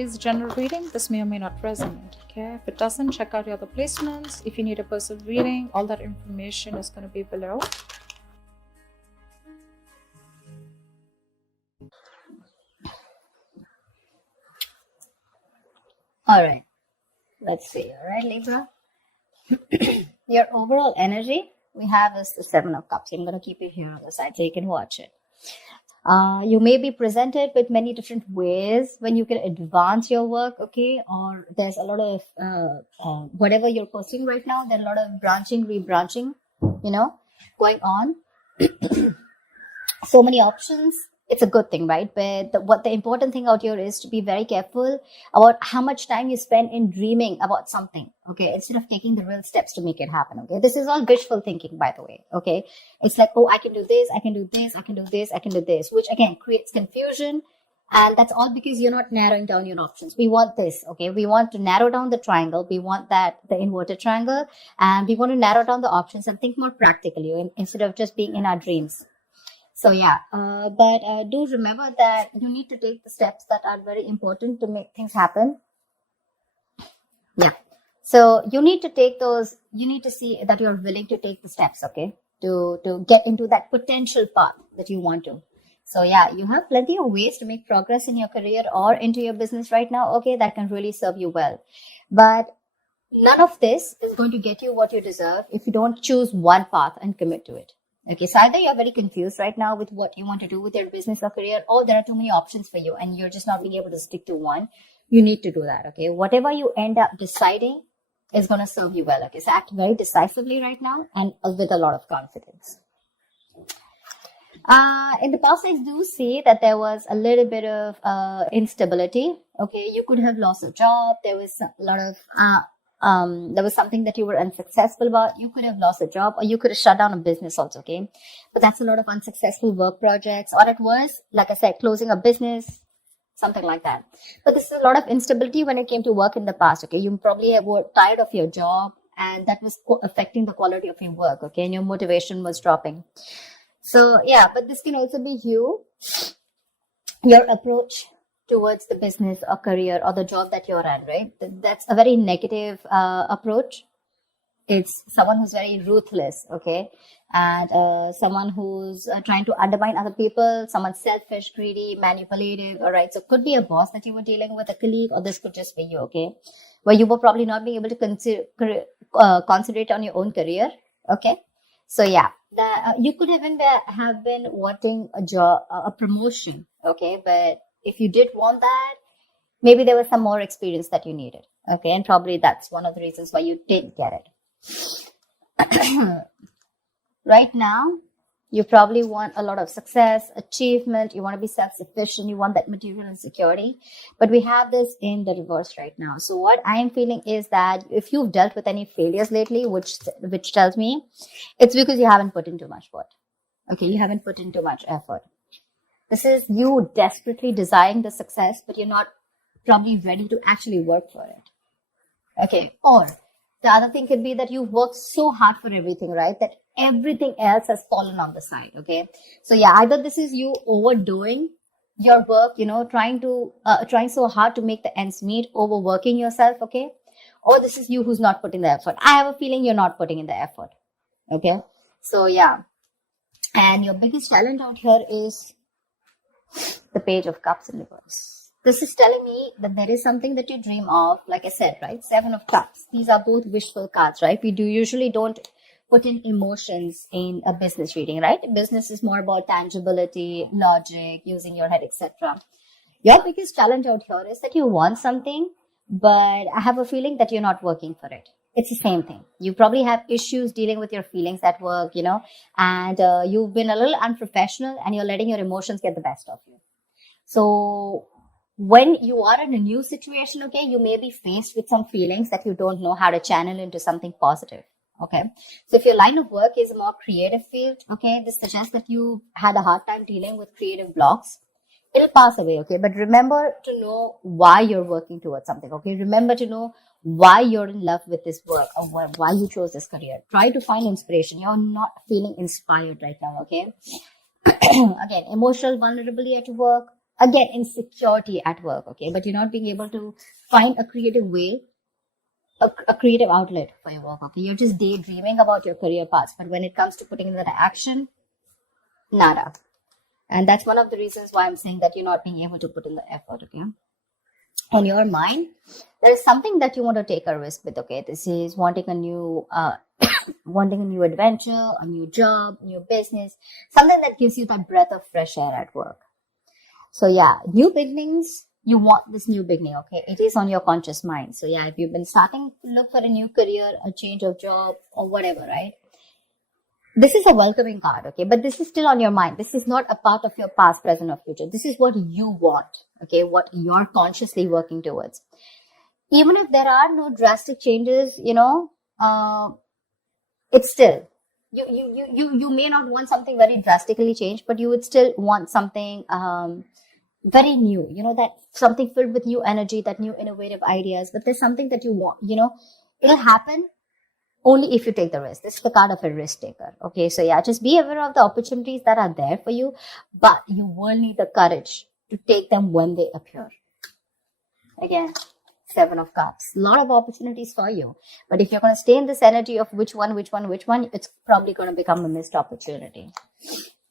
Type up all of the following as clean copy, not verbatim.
it is general reading, this may or may not resonate. Okay, if it doesn't, check out your other placements. If you need a personal reading, all that information is going to be below. All right, let's see. All right, Libra. Your overall energy we have is the Seven of Cups. I'm going to keep it here on the side so you can watch it. You may be presented with many different ways when you can advance your work, okay? Or there's a lot of whatever you're pursuing right now. There's a lot of branching, rebranching, going on. So many options. It's a good thing, right? But what the important thing out here is to be very careful about how much time you spend in dreaming about something, okay? Instead of taking the real steps to make it happen, okay? This is all wishful thinking, by the way, okay? It's like, oh, I can do this, I can do this, I can do this, I can do this, which again creates confusion. And that's all because you're not narrowing down your options. We want this, okay? We want to narrow down the triangle. We want the inverted triangle, and we want to narrow down the options and think more practically instead of just being in our dreams. So yeah, but do remember that you need to take the steps that are very important to make things happen. Yeah. So you need to take those, you need to see that you're willing to take the steps, okay, to get into that potential path that you want to. So yeah, you have plenty of ways to make progress in your career or into your business right now, okay, that can really serve you well. But none of this is going to get you what you deserve if you don't choose one path and commit to it. Okay, so either you're very confused right now with what you want to do with your business or career, or there are too many options for you and you're just not being able to stick to one. You need to do that, okay? Whatever you end up deciding is going to serve you well, okay? So act very decisively right now and with a lot of confidence. In the past, I do see that there was a little bit of instability, okay? You could have lost a job. There was a lot of... there was something that you were unsuccessful about. You could have lost a job, or you could have shut down a business also, okay? But that's a lot of unsuccessful work projects, or it was, like I said, closing a business, something like that. But this is a lot of instability when it came to work in the past, okay? You probably were tired of your job, and that was affecting the quality of your work, okay? And your motivation was dropping. So, yeah, but this can also be your approach towards the business or career or the job that you're in, right? That's a very negative approach. It's someone who's very ruthless, okay? And someone who's trying to undermine other people, someone selfish, greedy, manipulative, all right? So it could be a boss that you were dealing with, a colleague, or this could just be you, okay? Where you were probably not being able to concentrate on your own career, okay? So yeah, you could even have been wanting a job, a promotion, okay? But if you did want that, maybe there was some more experience that you needed. Okay. And probably that's one of the reasons why you didn't get it. Right now, you probably want a lot of success, achievement. You want to be self-sufficient. You want that material and security. But we have this in the reverse right now. So what I am feeling is that if you've dealt with any failures lately, which tells me it's because you haven't put in too much work. Okay. You haven't put in too much effort. This is you desperately desiring the success, but you're not probably ready to actually work for it. Okay. Or the other thing could be that you worked so hard for everything, right? That everything else has fallen on the side. Okay. So yeah, either this is you overdoing your work, trying so hard to make the ends meet, overworking yourself. Okay. Or this is you who's not putting the effort. I have a feeling you're not putting in the effort. Okay. So yeah. And your biggest challenge out here is the Page of Cups in reverse. This is telling me that there is something that you dream of, like I said, right? Seven of Cups. These are both wishful cards, right? We usually don't put in emotions in a business reading, right? Business is more about tangibility, logic, using your head, etc. Your biggest challenge out here is that you want something, but I have a feeling that you're not working for it. It's the same thing. You probably have issues dealing with your feelings at work, and you've been a little unprofessional and you're letting your emotions get the best of you. So when you are in a new situation, okay, you may be faced with some feelings that you don't know how to channel into something positive. Okay. So if your line of work is a more creative field, okay, this suggests that you had a hard time dealing with creative blocks. It'll pass away, okay? But remember to know why you're working towards something, okay? Remember to know why you're in love with this work or why you chose this career. Try to find inspiration. You're not feeling inspired right now, okay? Again, emotional vulnerability at work, again, insecurity at work, okay? But you're not being able to find a creative way, a creative outlet for your work, okay? You're just daydreaming about your career paths, but when it comes to putting it into action, nada. And that's one of the reasons why I'm saying that you're not being able to put in the effort, okay? In your mind, there is something that you want to take a risk with, okay? This is wanting a new, wanting a new adventure, a new job, new business, something that gives you that breath of fresh air at work. So yeah, new beginnings, you want this new beginning, okay? It is on your conscious mind. So yeah, if you've been starting to look for a new career, a change of job or whatever, right? This is a welcoming card, okay? But this is still on your mind. This is not a part of your past, present, or future. This is what you want, okay? What you're consciously working towards. Even if there are no drastic changes, it's still, you may not want something very drastically changed, but you would still want something, very new, that something filled with new energy, that new innovative ideas. But there's something that you want, it'll happen only if you take the risk. This is the card of a risk taker. Okay. So yeah, just be aware of the opportunities that are there for you, but you will need the courage to take them when they appear. Again, 7 of Cups. A lot of opportunities for you. But if you're going to stay in this energy of which one, it's probably going to become a missed opportunity.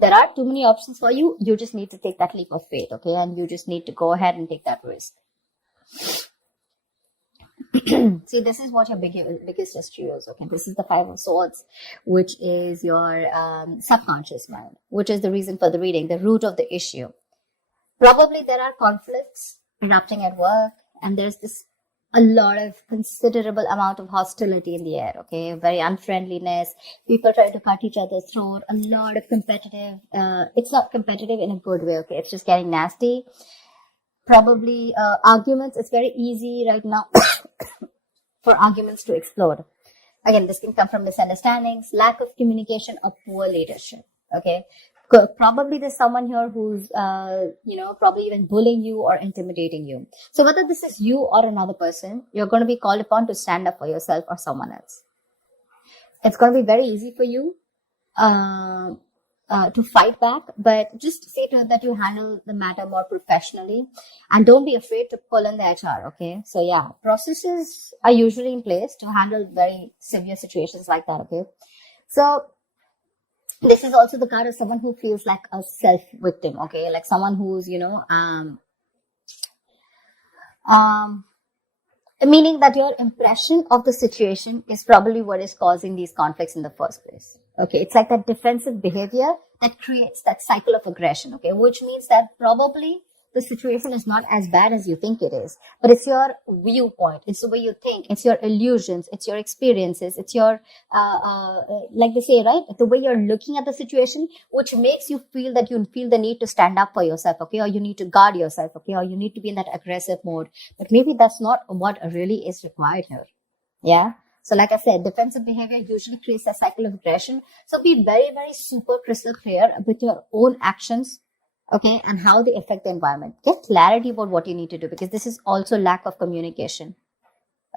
There are too many options for you. You just need to take that leap of faith, okay? And you just need to go ahead and take that risk. See, this is what your biggest history is, okay? This is the 5 of Swords, which is your subconscious mind, which is the reason for the reading, the root of the issue. Probably there are conflicts erupting at work, and there's a lot of considerable amount of hostility in the air, okay? Very unfriendliness, people trying to cut each other's throat, a lot of competitive, it's not competitive in a good way, okay? It's just getting nasty. Probably arguments, it's very easy right now for arguments to explode. Again, this can come from misunderstandings, lack of communication, or poor leadership, okay? Probably there's someone here who's, probably even bullying you or intimidating you. So whether this is you or another person, you're going to be called upon to stand up for yourself or someone else. It's going to be very easy for you to fight back, but just see to it that you handle the matter more professionally and don't be afraid to pull in the HR, okay? So yeah, processes are usually in place to handle very severe situations like that, okay? So this is also the card of someone who feels like a self-victim, okay? Like someone who's, meaning that your impression of the situation is probably what is causing these conflicts in the first place. Okay, it's like that defensive behavior that creates that cycle of aggression, okay, which means that probably the situation is not as bad as you think it is, but it's your viewpoint, it's the way you think, it's your illusions, it's your experiences, it's your, like they say, right, the way you're looking at the situation, which makes you feel that you feel the need to stand up for yourself, okay, or you need to guard yourself, okay, or you need to be in that aggressive mode, but maybe that's not what really is required here, yeah? So like I said, defensive behavior usually creates a cycle of aggression. So be very, very super crystal clear with your own actions, okay, and how they affect the environment. Get clarity about what you need to do, because this is also lack of communication,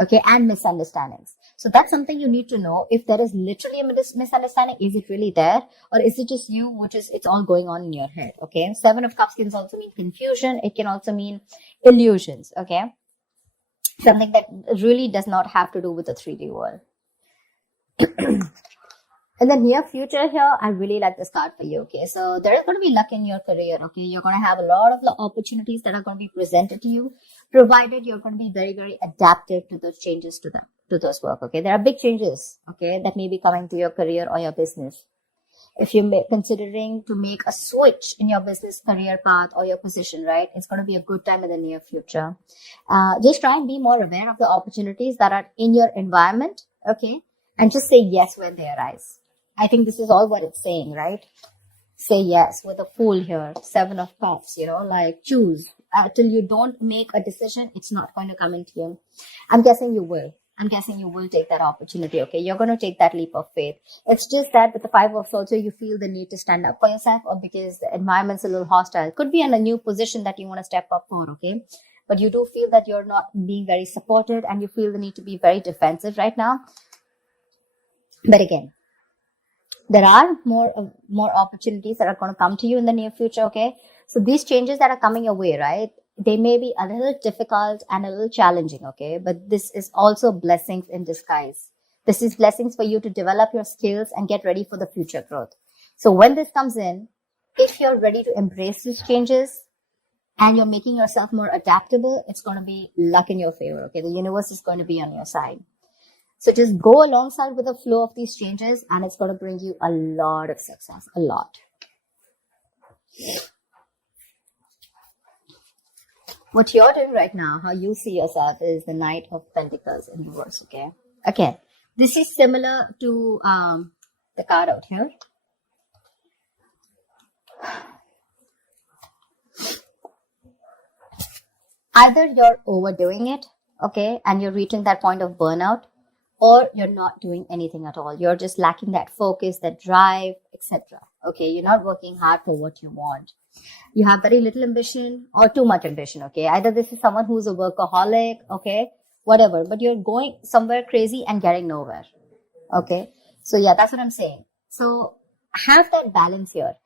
okay, and misunderstandings. So that's something you need to know. If there is literally a misunderstanding, is it really there, or is it just you, which is, it's all going on in your head, okay? 7 of Cups can also mean confusion. It can also mean illusions, okay? Something that really does not have to do with the 3D world. In the near future here, I really like this card for you, okay? So there is going to be luck in your career, okay? You're going to have a lot of the opportunities that are going to be presented to you, provided you're going to be very, very adaptive to those changes to those work, okay? There are big changes, okay, that may be coming to your career or your business. If you're considering to make a switch in your business career path or your position, right, it's going to be a good time in the near future. Just try and be more aware of the opportunities that are in your environment, okay? And just say yes when they arise. I think this is all what it's saying, right? Say yes with a Fool here, 7 of Cups, like choose. Till you don't make a decision, it's not going to come into you. I'm guessing you will. Take that opportunity, okay? You're going to take that leap of faith. It's just that with the 5 of Swords, you feel the need to stand up for yourself, or because the environment's a little hostile. It could be in a new position that you want to step up for, okay? But you do feel that you're not being very supported, and you feel the need to be very defensive right now. But again, there are more opportunities that are going to come to you in the near future, okay? So these changes that are coming your way, right? They may be a little difficult and a little challenging, okay? But this is also blessings in disguise. This is blessings for you to develop your skills and get ready for the future growth. So when this comes in, if you're ready to embrace these changes and you're making yourself more adaptable, it's going to be luck in your favor, okay? The universe is going to be on your side. So just go alongside with the flow of these changes and it's going to bring you a lot of success, a lot. What you're doing right now, how you see yourself, is the Knight of Pentacles in reverse, okay? Again, this is similar to the card out here. Either you're overdoing it, okay, and you're reaching that point of burnout, or you're not doing anything at all. You're just lacking that focus, that drive, etc. Okay, you're not working hard for what you want. You have very little ambition or too much ambition, okay? Either this is someone who's a workaholic, okay, whatever, but you're going somewhere crazy and getting nowhere, okay? So yeah, that's what I'm saying. So have that balance here.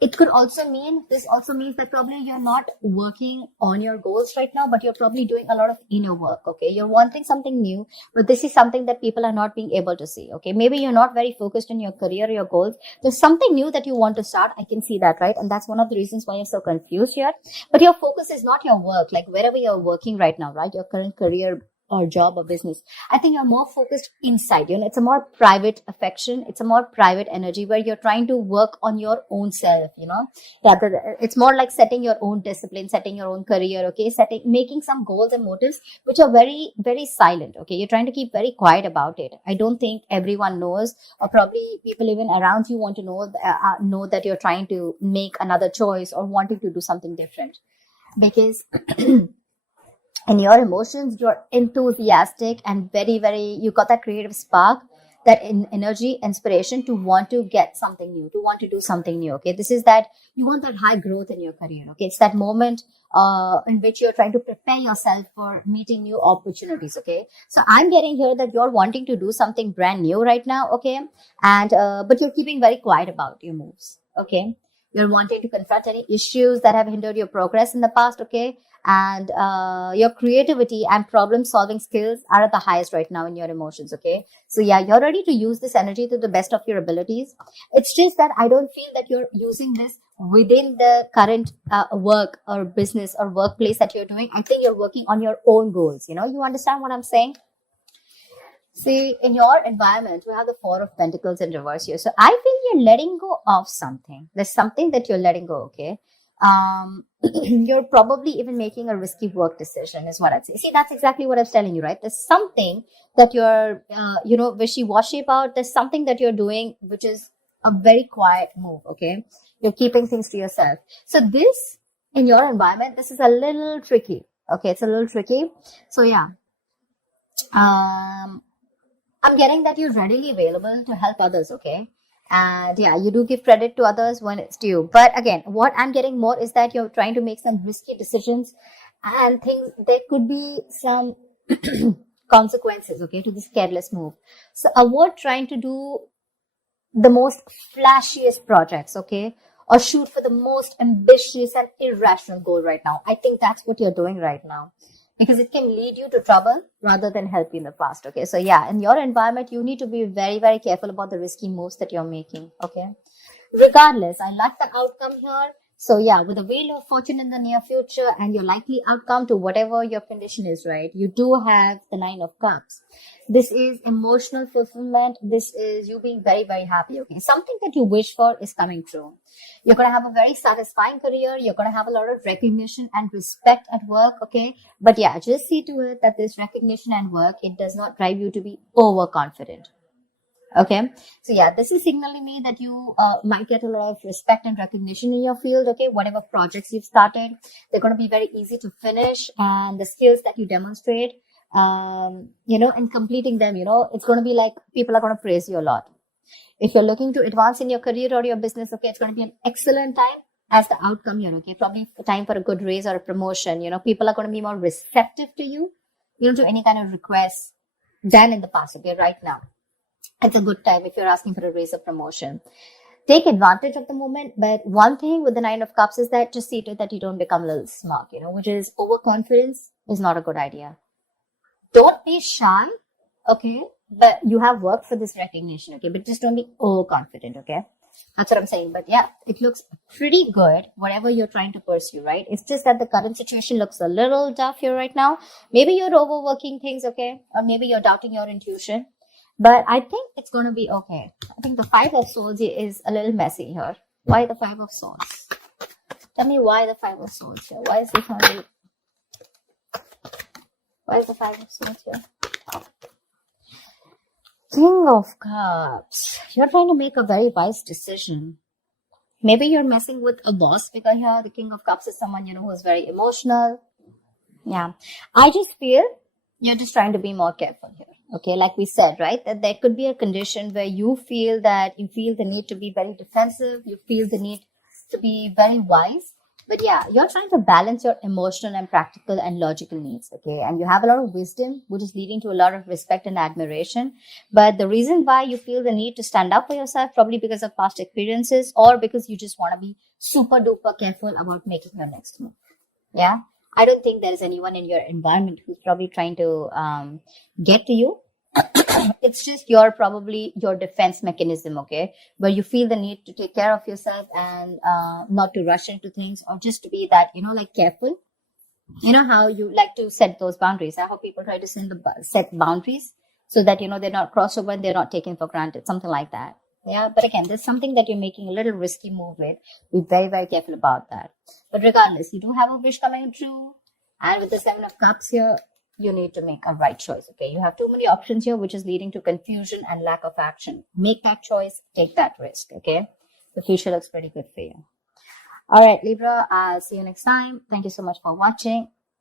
It could also mean, this also means that probably you're not working on your goals right now, but you're probably doing a lot of inner work, okay? You're wanting something new, but this is something that people are not being able to see, okay? Maybe you're not very focused on your career or your goals. There's something new that you want to start. I can see that, right? And that's one of the reasons why you're so confused here. But your focus is not your work, like wherever you're working right now, right? Your current career or job or business. I think you're more focused inside, it's a more private affection. It's a more private energy where you're trying to work on your own self, it's more like setting your own discipline, setting your own career, okay, making some goals and motives, which are very, very silent, okay. You're trying to keep very quiet about it. I don't think everyone knows, or probably people even around you want to know that you're trying to make another choice or wanting to do something different, because in your emotions, you're enthusiastic and very, very, you got that creative spark, that energy, inspiration to want to get something new, to want to do something new, okay? This is that you want that high growth in your career, okay? It's that moment in which you're trying to prepare yourself for meeting new opportunities, okay? So I'm getting here that you're wanting to do something brand new right now, okay? And but you're keeping very quiet about your moves, okay? You're wanting to confront any issues that have hindered your progress in the past, okay? And your creativity and problem solving skills are at the highest right now in your emotions, okay? So yeah, you're ready to use this energy to the best of your abilities. It's just that I don't feel that you're using this within the current work or business or workplace that you're doing. I think you're working on your own goals, you understand what I'm saying? See, in your environment, we have the Four of Pentacles in reverse here. So I feel you're letting go of something. There's something that you're letting go, okay? You're probably even making a risky work decision is what I'd say. See, that's exactly what I was telling you, right? There's something that you're, wishy-washy about. There's something that you're doing, which is a very quiet move, okay? You're keeping things to yourself. So this, in your environment, this is a little tricky, okay? It's a little tricky. So yeah. I'm getting that you're readily available to help others, okay? And yeah, you do give credit to others when it's due. But again, what I'm getting more is that you're trying to make some risky decisions and things, there could be some consequences, okay, to this careless move. So avoid trying to do the most flashiest projects, okay? Or shoot for the most ambitious and irrational goal right now. I think that's what you're doing right now, because it can lead you to trouble rather than help you in the past, okay? So yeah, in your environment, you need to be very, very careful about the risky moves that you're making, okay? Regardless, I like the outcome here. So yeah, with the Wheel of Fortune in the near future and your likely outcome to whatever your condition is, right? You do have the Nine of Cups. This is emotional fulfillment. This is you being very, very happy, okay? Something that you wish for is coming true. You're going to have a very satisfying career. You're going to have a lot of recognition and respect at work, okay? But yeah, just see to it that this recognition and work, it does not drive you to be overconfident. Okay, so yeah, this is signaling me that you might get a lot of respect and recognition in your field, okay? Whatever projects you've started, they're going to be very easy to finish, and the skills that you demonstrate, in completing them, it's going to be like people are going to praise you a lot. If you're looking to advance in your career or your business, okay, it's going to be an excellent time as the outcome here, okay? Probably time for a good raise or a promotion, people are going to be more receptive to you, to any kind of requests than in the past, okay, right now. It's a good time if you're asking for a raise or promotion. take advantage of the moment. But one thing with the Nine of Cups is that just see to it that you don't become a little smug, which is overconfidence is not a good idea. Don't be shy, okay? But you have worked for this recognition, okay? But just don't be overconfident, okay? That's what I'm saying. But yeah, it looks pretty good, whatever you're trying to pursue, right? It's just that the current situation looks a little tough here right now. Maybe you're overworking things, okay? Or maybe you're doubting your intuition. But I think it's going to be okay. I think the Five of Swords is a little messy here. Why the Five of Swords? Tell me why the Five of Swords here. Why is the Five of Swords here? King of Cups. You're trying to make a very wise decision. Maybe you're messing with a boss because here the King of Cups is someone, who's very emotional. Yeah. I just feel you're just trying to be more careful here. Okay. Like we said, right? That there could be a condition where you feel the need to be very defensive. You feel the need to be very wise. But yeah, you're trying to balance your emotional and practical and logical needs, okay? And you have a lot of wisdom, which is leading to a lot of respect and admiration. But the reason why you feel the need to stand up for yourself, probably because of past experiences or because you just want to be super duper careful about making your next move. Yeah? I don't think there's anyone in your environment who's probably trying to get to you. It's just your defense mechanism, okay? Where you feel the need to take care of yourself and not to rush into things or just to be that, careful. You know how you like to set those boundaries. How people try to set boundaries so that, they're not crossed over and they're not taken for granted. Something like that. Yeah, but again, there's something that you're making a little risky move with. Be very, very careful about that. But regardless, you do have a wish coming true. And with the Seven of Cups here, you need to make a right choice, okay? You have too many options here, which is leading to confusion and lack of action. Make that choice, take that risk, okay? The future looks pretty good for you. All right, Libra, I'll see you next time. Thank you so much for watching.